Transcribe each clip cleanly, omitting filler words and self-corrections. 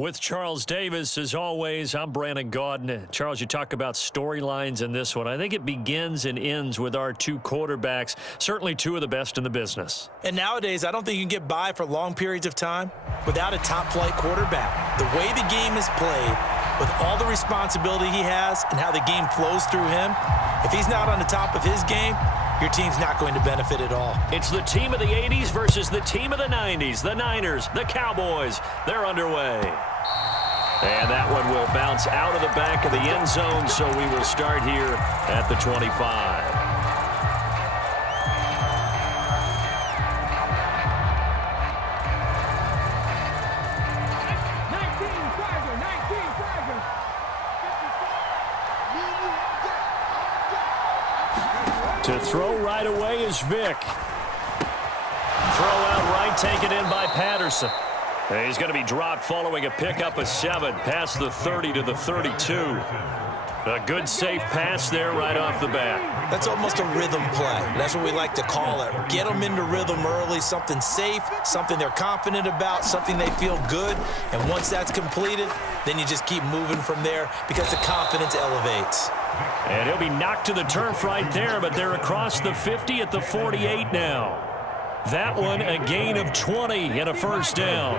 With Charles Davis, as always, I'm Brandon Gaudin. Charles, you talk about storylines in this one. I think it begins and ends with our two quarterbacks, certainly two of the best in the business. And nowadays, I don't think you can get by for long periods of time without a top-flight quarterback. The way the game is played, with all the responsibility he has and how the game flows through him, if he's not on the top of his game, your team's not going to benefit at all. It's the team of the 80s versus the team of the 90s. The Niners, the Cowboys, they're underway. And that one will bounce out of the back of the end zone, so we will start here at the 25. To throw right away is Vick. Throw out right, taken in by Patterson. He's going to be dropped following a pickup of 7 past the 30 to the 32. A good safe pass there right off the bat. That's almost a rhythm play. That's what we like to call it. Get them into rhythm early, something safe, something they're confident about, something they feel good. And once that's completed, then you just keep moving from there because the confidence elevates. And he'll be knocked to the turf right there, but they're across the 50 at the 48 now. That one a gain of 20 and a first down.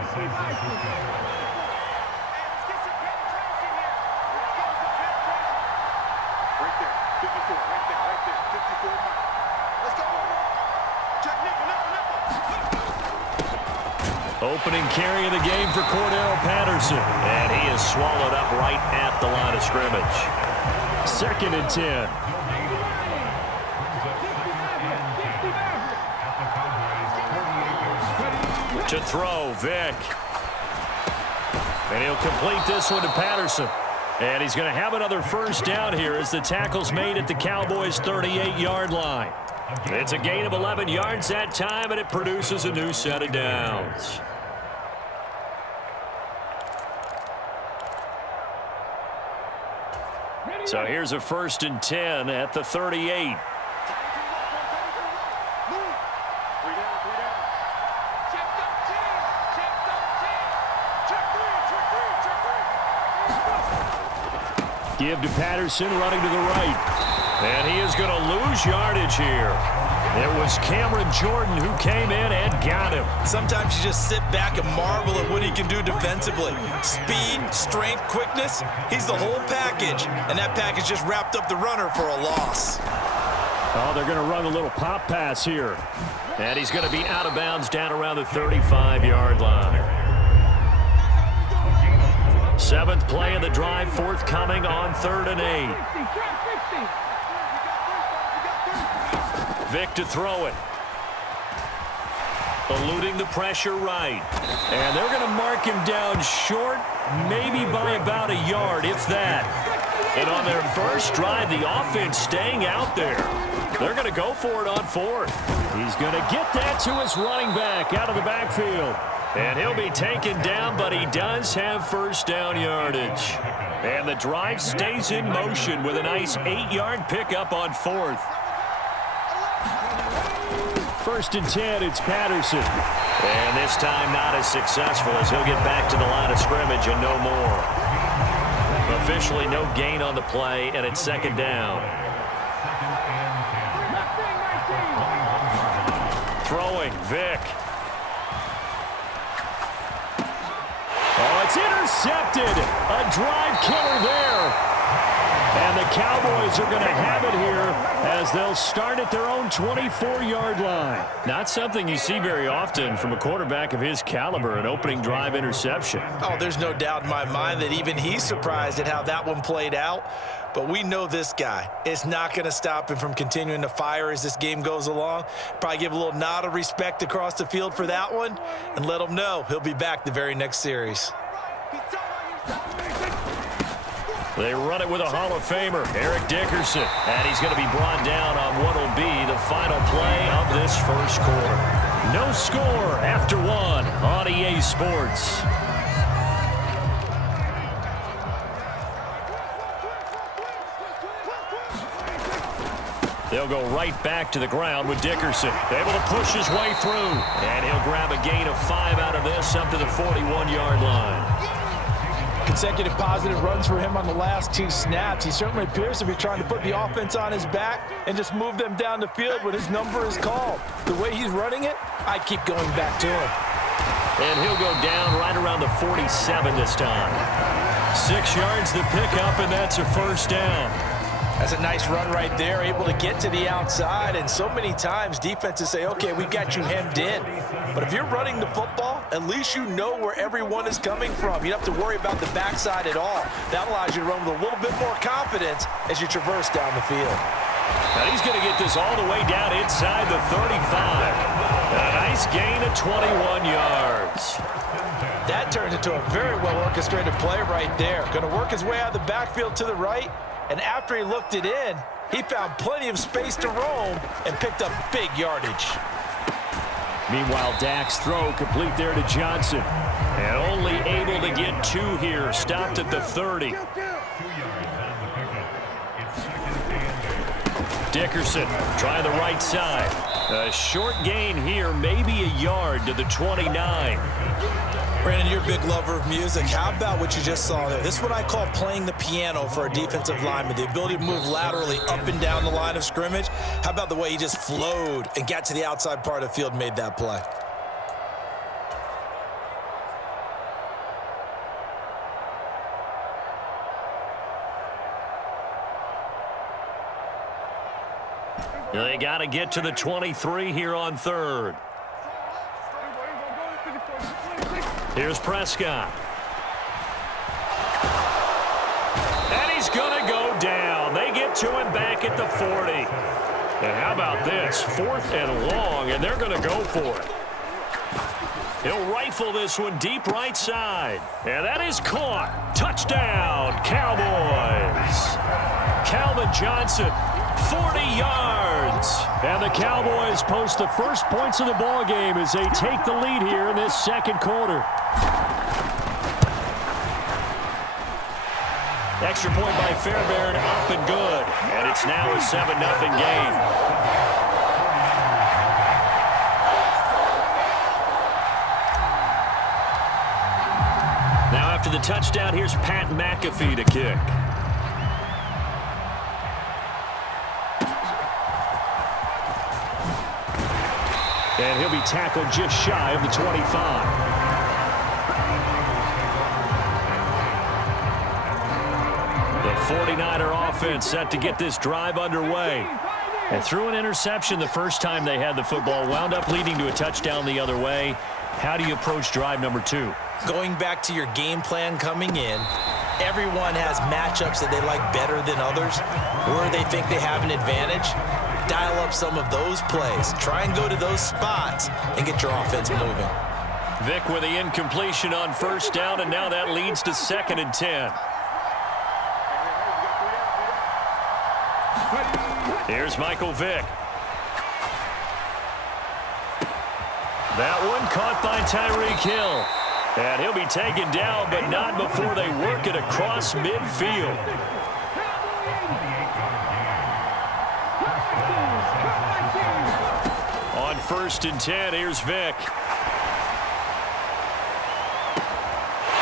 Opening carry of the game for Cordero Patterson. And he is swallowed up right at the line of scrimmage. 2nd and 10. To throw, Vick. And he'll complete this one to Patterson. And he's going to have another first down here as the tackle's made at the Cowboys' 38-yard line. It's a gain of 11 yards that time, and it produces a new set of downs. So here's a 1st and 10 at the 38. Give to Patterson, running to the right. And he is going to lose yardage here. It was Cameron Jordan who came in and got him. Sometimes you just sit back and marvel at what he can do defensively. Speed, strength, quickness, he's the whole package. And that package just wrapped up the runner for a loss. Oh, they're going to run a little pop pass here. And he's going to be out of bounds down around the 35-yard line. 7th play of the drive, forthcoming on 3rd and 8. Vick to throw it. Eluding the pressure right. And they're going to mark him down short, maybe by about a yard, if that. And on their first drive, the offense staying out there. They're going to go for it on 4th. He's going to get that to his running back out of the backfield. And he'll be taken down, but he does have first down yardage. And the drive stays in motion with a nice 8-yard pickup on 4th. 1st and 10, it's Patterson. And this time not as successful as he'll get back to the line of scrimmage and no more. Officially no gain on the play, and it's 2nd down. Throwing, Vick. Oh, it's intercepted. A drive killer there. And the Cowboys are going to have it here as they'll start at their own 24-yard line. Not something you see very often from a quarterback of his caliber, an opening drive interception. Oh, there's no doubt in my mind that even he's surprised at how that one played out. But we know this guy. It's not going to stop him from continuing to fire as this game goes along. Probably give a little nod of respect across the field for that one and let him know he'll be back the very next series. They run it with a Hall of Famer, Eric Dickerson. And he's going to be brought down on what will be the final play of this first quarter. No score after 1 on EA Sports. They'll go right back to the ground with Dickerson. Able to push his way through. And he'll grab a gain of 5 out of this up to the 41-yard line. Consecutive positive runs for him on the last 2 snaps. He certainly appears to be trying to put the offense on his back and just move them down the field when his number is called. The way he's running it, I keep going back to him. And he'll go down right around the 47 this time. 6 yards to pick up, and that's a first down. That's a nice run right there, able to get to the outside. And so many times defenses say, okay, we got you hemmed in. But if you're running the football, at least you know where everyone is coming from. You don't have to worry about the backside at all. That allows you to run with a little bit more confidence as you traverse down the field. Now he's going to get this all the way down inside the 35. A nice gain of 21 yards. That turns into a very well-orchestrated play right there. Going to work his way out of the backfield to the right. And after he looked it in, he found plenty of space to roam and picked up big yardage. Meanwhile, Dak's throw complete there to Johnson. And only able to get 2 here. Stopped at the 30. Dickerson trying the right side. A short gain here, maybe a yard to the 29. Brandon, you're a big lover of music. How about what you just saw there? This is what I call playing the piano for a defensive lineman. The ability to move laterally up and down the line of scrimmage. How about the way he just flowed and got to the outside part of the field and made that play? They got to get to the 23 here on 3rd. Here's Prescott. And he's going to go down. They get to him back at the 40. And how about this? 4th and long, and they're going to go for it. He'll rifle this one deep right side. And that is caught. Touchdown, Cowboys. Calvin Johnson, 40 yards. And the Cowboys post the first points of the ball game as they take the lead here in this second quarter. Extra point by Fairbairn, up and good. And it's now a 7-0 game. Now after the touchdown, here's Pat McAfee to kick. And he'll be tackled just shy of the 25. The 49er offense set to get this drive underway. And threw an interception the first time they had the football, wound up leading to a touchdown the other way. How do you approach drive number 2? Going back to your game plan coming in, everyone has matchups that they like better than others, where they think they have an advantage. Dial up some of those plays. Try and go to those spots and get your offense moving. Vick with the incompletion on first down, and now that leads to 2nd and 10. Here's Michael Vick. That one caught by Tyreek Hill. And he'll be taken down, but not before they work it across midfield. On 1st and 10, here's Vick.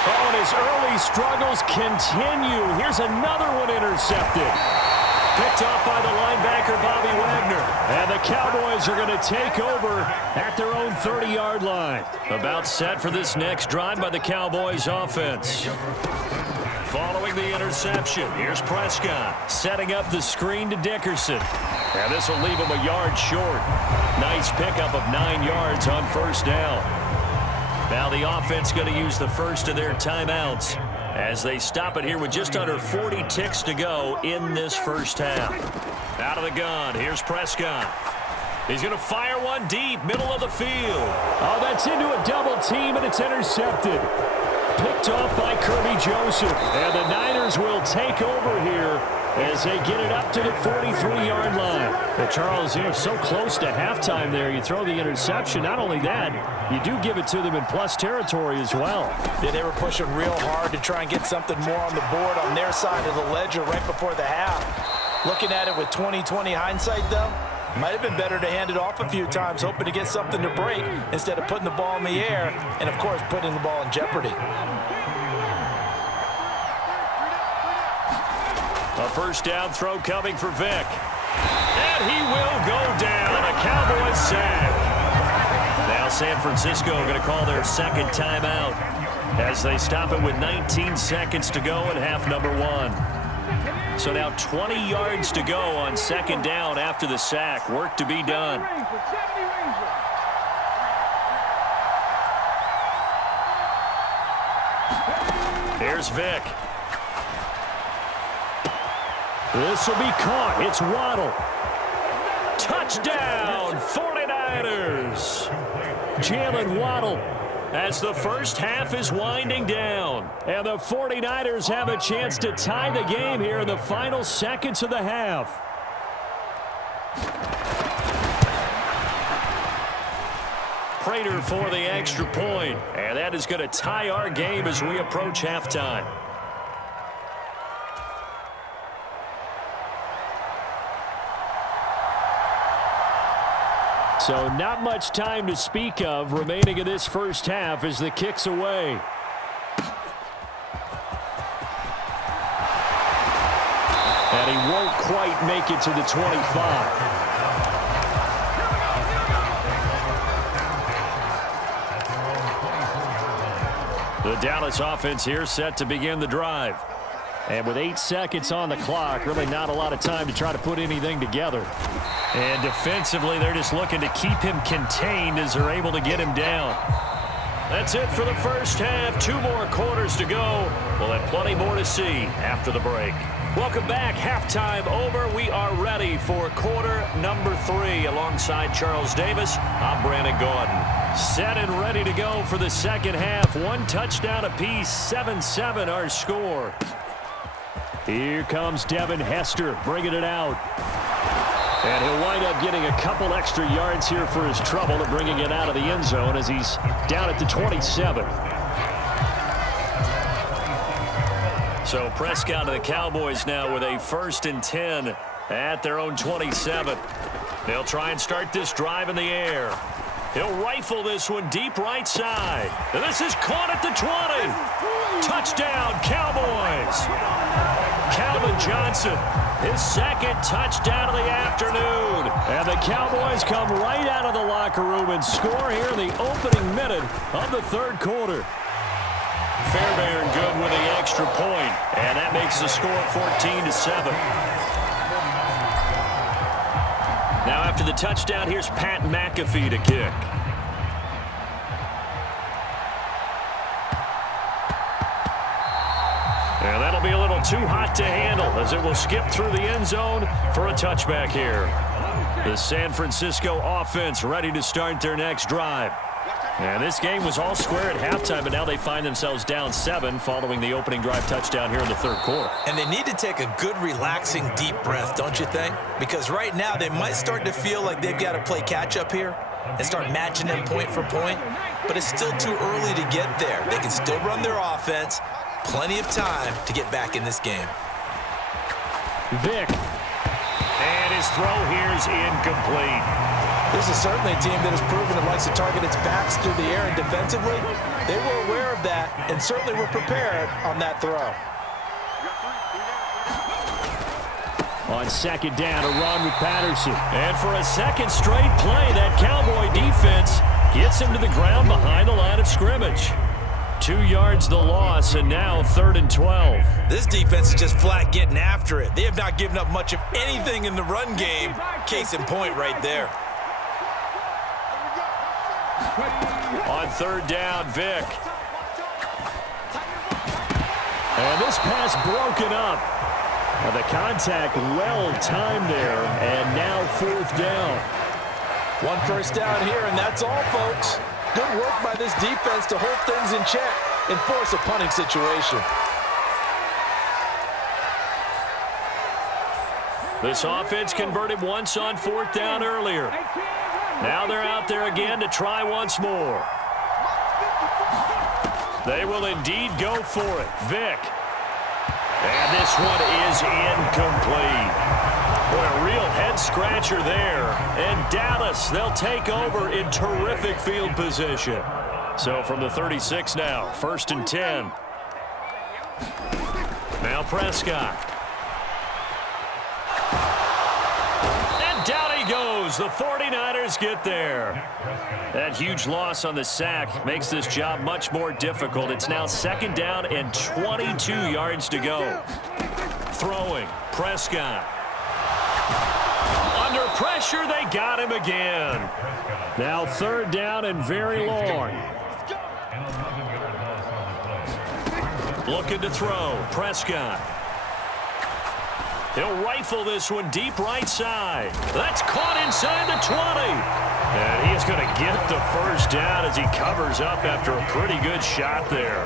Oh, and his early struggles continue. Here's another one intercepted. Picked off by the linebacker, Bobby Wagner. And the Cowboys are going to take over at their own 30-yard line. About set for this next drive by the Cowboys offense. Following the interception, here's Prescott setting up the screen to Dickerson. And this will leave him a yard short. Nice pickup of 9 yards on first down. Now the offense going to use the first of their timeouts as they stop it here with just under 40 ticks to go in this first half. Out of the gun, here's Prescott. He's going to fire one deep, middle of the field. Oh, that's into a double team, and it's intercepted. Picked off by Kirby Joseph. And the Niners will take over here as they get it up to the 43-yard line. But Charles, you know, so close to halftime there, you throw the interception. Not only that, you do give it to them in plus territory as well. Yeah, they were pushing real hard to try and get something more on the board on their side of the ledger right before the half. Looking at it with 20/20 hindsight, though, might have been better to hand it off a few times, hoping to get something to break instead of putting the ball in the air and, of course, putting the ball in jeopardy. A first down throw coming for Vick. And he will go down. A Cowboys sack. Now San Francisco going to call their second timeout as they stop it with 19 seconds to go in half number 1. So now 20 yards to go on second down after the sack. Work to be done. Here's Vick. This will be caught. It's Waddle. Touchdown, 49ers. Jalen Waddle as the first half is winding down. And the 49ers have a chance to tie the game here in the final seconds of the half. Prater for the extra point. And that is going to tie our game as we approach halftime. So not much time to speak of remaining in this first half as the kick's away. And he won't quite make it to the 25. The Dallas offense here set to begin the drive. And with 8 seconds on the clock, really not a lot of time to try to put anything together. And defensively, they're just looking to keep him contained as they're able to get him down. That's it for the first half. 2 more quarters to go. We'll have plenty more to see after the break. Welcome back. Halftime over. We are ready for quarter number 3. Alongside Charles Davis, I'm Brandon Gordon. Set and ready to go for the second half. 1 touchdown apiece. 7-7 our score. Here comes Devin Hester bringing it out. And he'll wind up getting a couple extra yards here for his trouble and bringing it out of the end zone as he's down at the 27. So Prescott and the Cowboys now with a 1st and 10 at their own 27. They'll try and start this drive in the air. He'll rifle this one deep right side. And this is caught at the 20. Touchdown, Cowboys. Calvin Johnson, his second touchdown of the afternoon. And the Cowboys come right out of the locker room and score here in the opening minute of the 3rd quarter. Fairbairn good with the extra point, and that makes the score 14-7. Now after the touchdown, here's Pat McAfee to kick. And that'll be a little too hot to handle as it will skip through the end zone for a touchback here. The San Francisco offense ready to start their next drive. And this game was all square at halftime, but now they find themselves down 7 following the opening drive touchdown here in the 3rd quarter. And they need to take a good, relaxing, deep breath, don't you think? Because right now they might start to feel like they've got to play catch-up here and start matching them point for point. But it's still too early to get there. They can still run their offense. Plenty of time to get back in this game. Vick. And his throw here is incomplete. This is certainly a team that has proven it likes to target its backs through the air, and defensively, they were aware of that and certainly were prepared on that throw. On second down, a run with Patterson. And for a second straight play, that Cowboy defense gets him to the ground behind the line of scrimmage. 2 yards the loss, and now 3rd and 12. This defense is just flat getting after it. They have not given up much of anything in the run game. Case in point right there. On 3rd down, Vick. And this pass broken up. And the contact well timed there, and now 4th down. 1 first down here, and that's all, folks. Good work by this defense to hold things in check and force a punting situation. This offense converted once on 4th down earlier. Now they're out there again to try once more. They will indeed go for it. Vick. And this one is incomplete. Boy, a real head-scratcher there. And Dallas, they'll take over in terrific field position. So from the 36 now, 1st and 10. Now Prescott. goes. The 49ers get there. That huge loss on the sack makes this job much more difficult. It's now 2nd down and 22 yards to go. Throwing, Prescott. Under pressure, they got him again. Now 3rd down and very long. Looking to throw, Prescott. He'll rifle this one deep right side. That's caught inside the 20. And he's going to get the 1st down as he covers up after a pretty good shot there.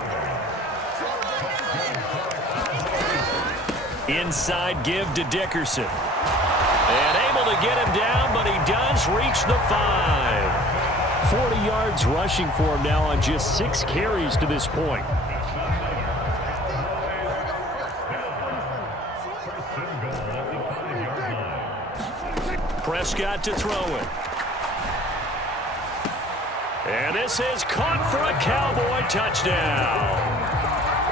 Inside give to Dickerson. And able to get him down, but he does reach the 5. 40 yards rushing for him now on just 6 carries to this point. Prescott to throw it. And this is caught for a Cowboy touchdown.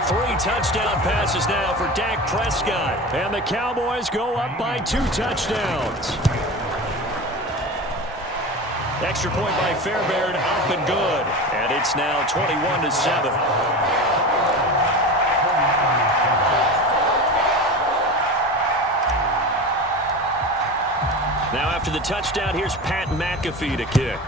3 touchdown passes now for Dak Prescott. And the Cowboys go up by 2 touchdowns. Extra point by Fairbairn, up and good. And it's now 21-7. Now after the touchdown, here's Pat McAfee to kick.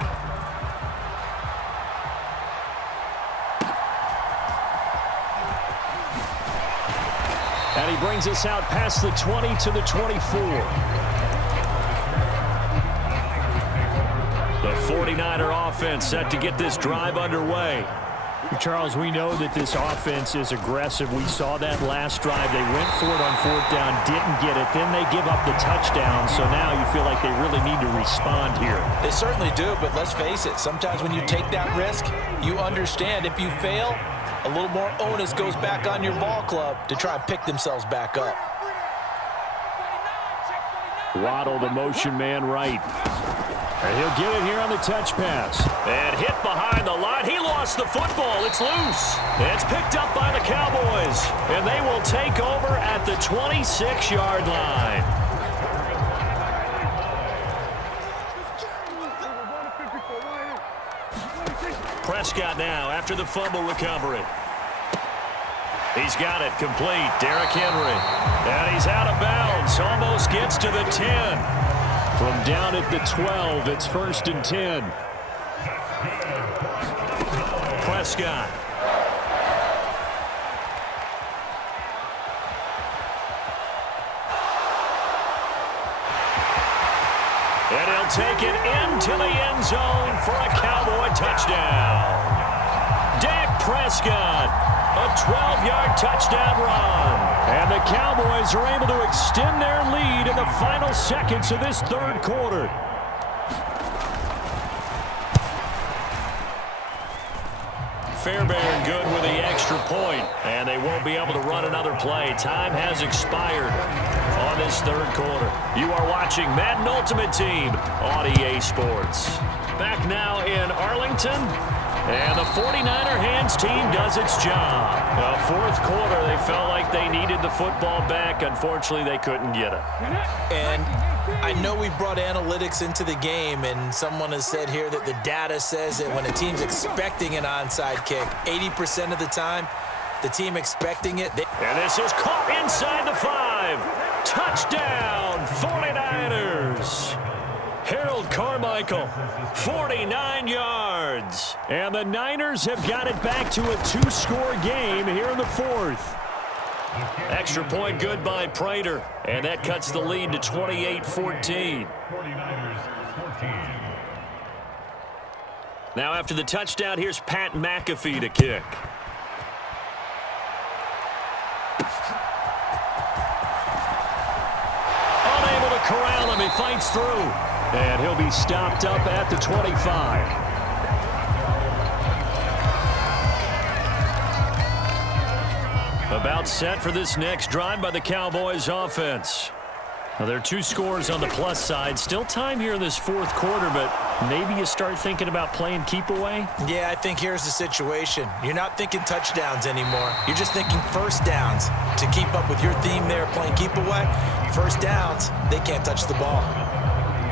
And he brings us out past the 20 to the 24. The 49er offense set to get this drive underway. Charles, we know that this offense is aggressive. We saw that last drive. They went for it on 4th down, didn't get it. Then they give up the touchdown. So now you feel like they really need to respond here. They certainly do, but let's face it. Sometimes when you take that risk, you understand if you fail, a little more onus goes back on your ball club to try and pick themselves back up. Waddle, the motion man right. And he'll get it here on the touch pass. And hit behind the line. He lost the football. It's loose. It's picked up by the Cowboys. And they will take over at the 26-yard line. Prescott now after the fumble recovery. He's got it complete. Derrick Henry. And he's out of bounds. Almost gets to the 10. From down at the 12, it's 1st and 10. Prescott. And he'll take it into the end zone for a Cowboy touchdown. Dak Prescott, a 12-yard touchdown run. And the Cowboys are able to extend their lead in the final seconds of this 3rd quarter. Fairbairn good with the extra point, and they won't be able to run another play. Time has expired on this 3rd quarter. You are watching Madden Ultimate Team on EA Sports. Back now in Arlington, and the 49er hands team does its job. 4th quarter, they felt like they needed the football back. Unfortunately, they couldn't get it. And I know we brought analytics into the game, and someone has said here that the data says that when a team's expecting an onside kick, 80% of the time, the team expecting it. And this is caught inside the 5. Touchdown, 49ers. Harold Carmichael, 49 yards. And the Niners have got it back to a 2-score game here in the 4th. Extra point good by Prater, and that cuts the lead to 28-14. Now after the touchdown, here's Pat McAfee to kick. Unable to corral him, he fights through. And he'll be stopped up at the 25. About set for this next drive by the Cowboys offense. Now, there are 2 scores on the plus side. Still time here in this 4th quarter, but maybe you start thinking about playing keep away? Yeah, I think here's the situation. You're not thinking touchdowns anymore. You're just thinking 1st downs. To keep up with your theme there, playing keep away, 1st downs, they can't touch the ball.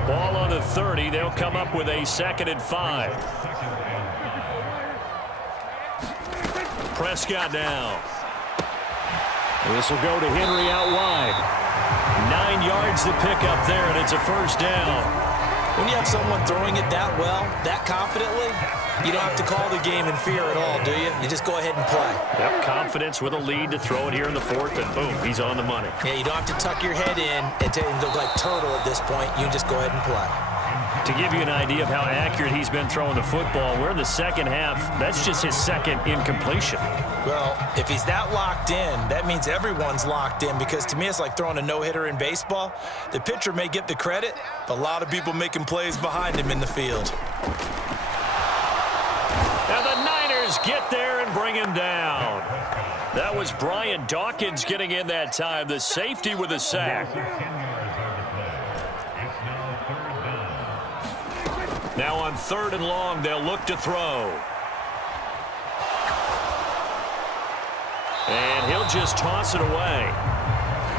Ball on the 30. They'll come up with a 2nd and 5. Prescott now. This will go to Henry out wide. 9 yards to pick up there, and it's a 1st down. When you have someone throwing it that well, that confidently, you don't have to call the game in fear at all, do you? You just go ahead and play. Yep, confidence with a lead to throw it here in the 4th, and boom, he's on the money. Yeah, you don't have to tuck your head in and look like turtle at this point. You just go ahead and play. To give you an idea of how accurate he's been throwing the football, we're in the 2nd half. That's just his 2nd incompletion. Well, if he's that locked in, that means everyone's locked in, because to me it's like throwing a no-hitter in baseball. The pitcher may get the credit, but a lot of people making plays behind him in the field. Now the Niners get there and bring him down. That was Brian Dawkins getting in that time, the safety with a sack. Now on 3rd and long, they'll look to throw. And he'll just toss it away.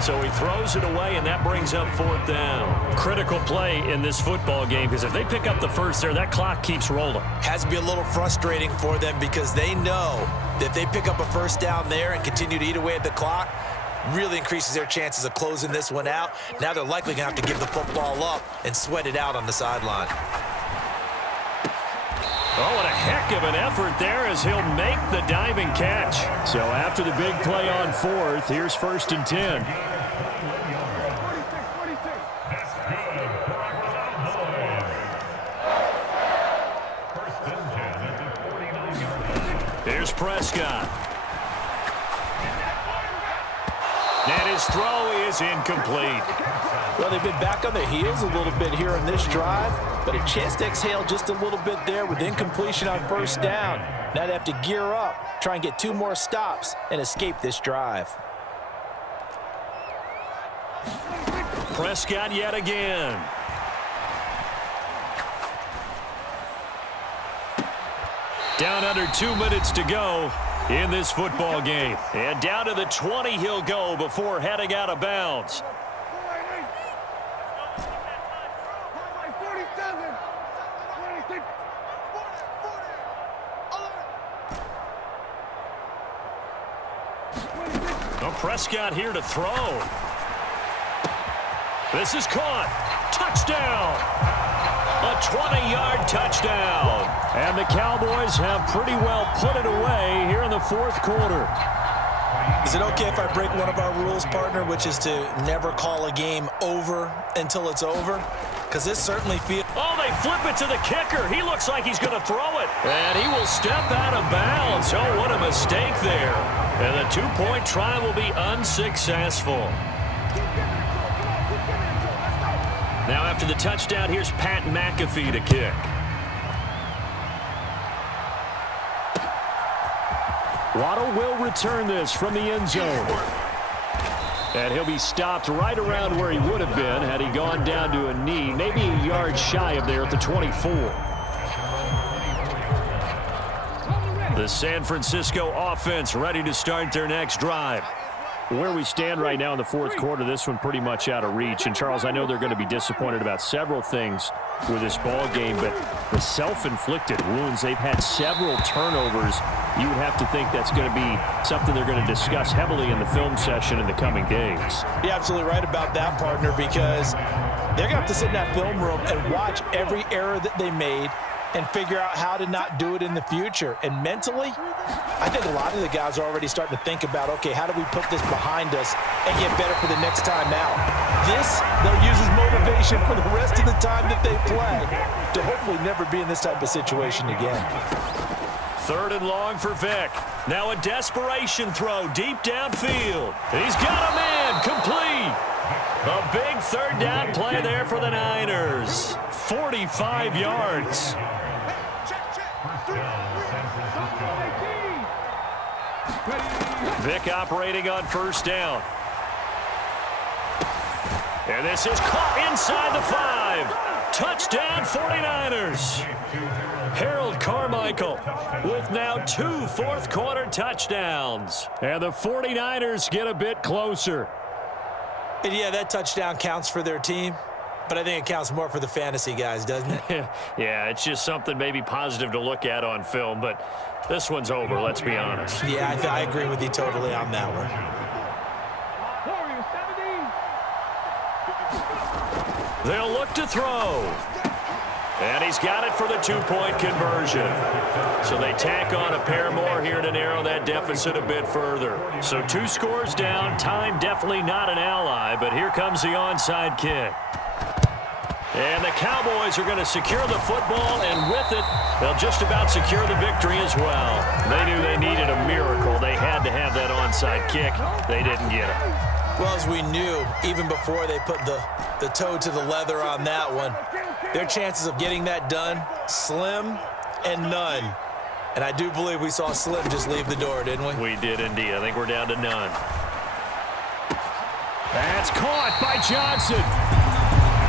So he throws it away, and that brings up 4th down. Critical play in this football game, because if they pick up the 1st there, that clock keeps rolling. Has to be a little frustrating for them, because they know that if they pick up a 1st down there and continue to eat away at the clock, really increases their chances of closing this one out. Now they're likely going to have to give the football up and sweat it out on the sideline. Oh, what a heck of an effort there as he'll make the diving catch. So after the big play on 4th, here's 1st and 10. Here's Prescott. And his throw is incomplete. Well, they've been back on their heels a little bit here on this drive, but a chance to exhale just a little bit there with incompletion on 1st down. Now they have to gear up, try and get 2 more stops, and escape this drive. Prescott yet again. Down under 2 minutes to go in this football game. And down to the 20 he'll go before heading out of bounds. Well, Prescott here to throw. This is caught. Touchdown. A 20-yard touchdown. And the Cowboys have pretty well put it away here in the 4th quarter. Is it okay if I break one of our rules, partner, which is to never call a game over until it's over? Because this certainly feels... Oh, they flip it to the kicker. He looks like he's going to throw it. And he will step out of bounds. Oh, what a mistake there. And the 2-point try will be unsuccessful. Now after the touchdown, here's Pat McAfee to kick. Waddle will return this from the end zone. And he'll be stopped right around where he would have been had he gone down to a knee, maybe a yard shy of there at the 24. The San Francisco offense ready to start their next drive. Where we stand right now in the 4th quarter, this one pretty much out of reach. And, Charles, I know they're going to be disappointed about several things with this ball game, but the self-inflicted wounds, they've had several turnovers. You would have to think that's going to be something they're going to discuss heavily in the film session in the coming days. You're absolutely right about that, partner, because they're going to have to sit in that film room and watch every error that they made and figure out how to not do it in the future. And mentally, I think a lot of the guys are already starting to think about, okay, how do we put this behind us and get better for the next time out? This, they'll use as motivation for the rest of the time that they play to hopefully never be in this type of situation again. 3rd and long for Vick. Now a desperation throw deep downfield. He's got a man complete. A big 3rd down play there for the Niners. 45 yards. Vick operating on 1st down. And this is caught inside the 5. Touchdown 49ers. Harold Carmichael with now 2 4th quarter touchdowns. And the 49ers get a bit closer. And yeah, that touchdown counts for their team. But I think it counts more for the fantasy guys, doesn't it? Yeah, it's just something maybe positive to look at on film, but this one's over, let's be honest. Yeah, I agree with you totally on that one. They'll look to throw. And he's got it for the two-point conversion. So they tack on a pair more here to narrow that deficit a bit further. So 2 scores down. Time definitely not an ally, but here comes the onside kick. And the Cowboys are going to secure the football, and with it, they'll just about secure the victory as well. They knew they needed a miracle. They had to have that onside kick. They didn't get it. Well, as we knew, even before they put the toe to the leather on that one, their chances of getting that done, slim and none. And I do believe we saw Slim just leave the door, didn't we? We did indeed. I think we're down to none. That's caught by Johnson.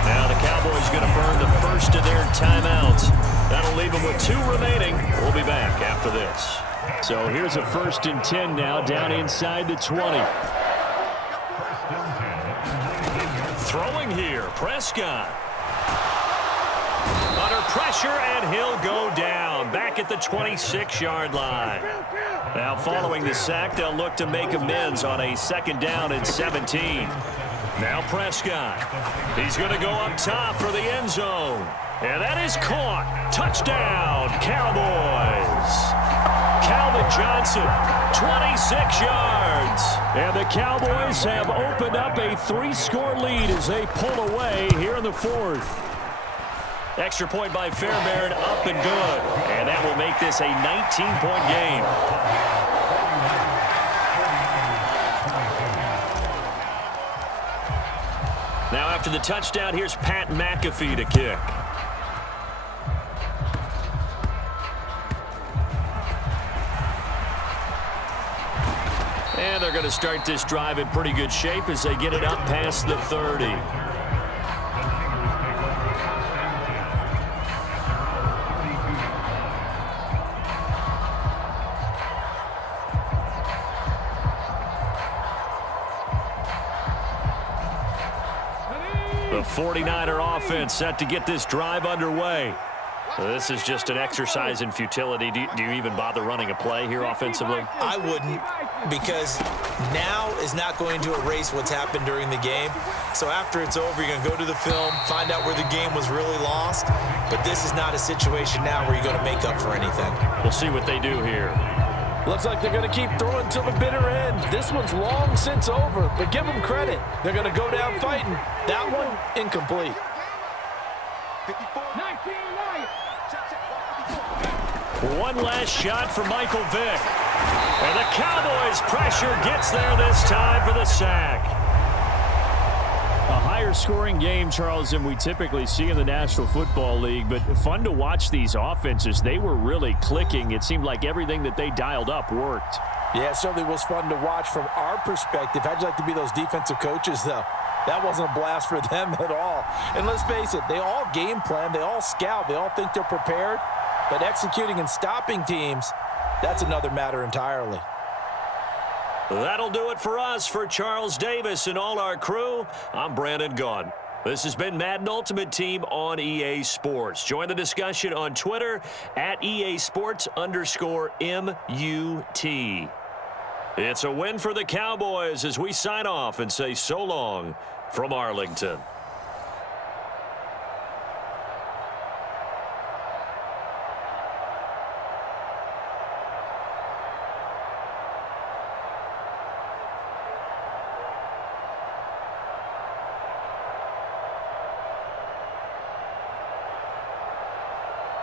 Now the Cowboys going to burn the first of their timeouts. That'll leave them with 2 remaining. We'll be back after this. So here's a 1st and 10 now, down inside the 20. Throwing here, Prescott. Under pressure, and he'll go down. Back at the 26-yard line. Now following the sack, they'll look to make amends on a 2nd down and 17. Now Prescott. He's going to go up top for the end zone. And that is caught. Touchdown, Cowboys. Calvin Johnson, 26 yards. And the Cowboys have opened up a 3-score lead as they pull away here in the 4th. Extra point by Fairbairn, up and good. And that will make this a 19-point game. Now after the touchdown, here's Pat McAfee to kick. And they're going to start this drive in pretty good shape as they get it up past the 30. The 49er offense set to get this drive underway. This is just an exercise in futility. Do you even bother running a play here offensively? I wouldn't, because now is not going to erase what's happened during the game. So after it's over, you're going to go to the film, find out where the game was really lost. But this is not a situation now where you're going to make up for anything. We'll see what they do here. Looks like they're going to keep throwing till the bitter end. This one's long since over, but give them credit. They're going to go down fighting. That one, incomplete. 1 last shot for Michael Vick. And the Cowboys' pressure gets there this time for the sack. A higher-scoring game, Charles, than we typically see in the National Football League, but fun to watch these offenses. They were really clicking. It seemed like everything that they dialed up worked. Yeah, it certainly was fun to watch from our perspective. How'd you like to be those defensive coaches, though? That wasn't a blast for them at all. And let's face it, they all game plan, they all scout, they all think they're prepared. But executing and stopping teams, that's another matter entirely. That'll do it for us. For Charles Davis and all our crew, I'm Brandon Gaudin. This has been Madden Ultimate Team on EA Sports. Join the discussion on Twitter at EASports_MUT. It's a win for the Cowboys as we sign off and say so long from Arlington.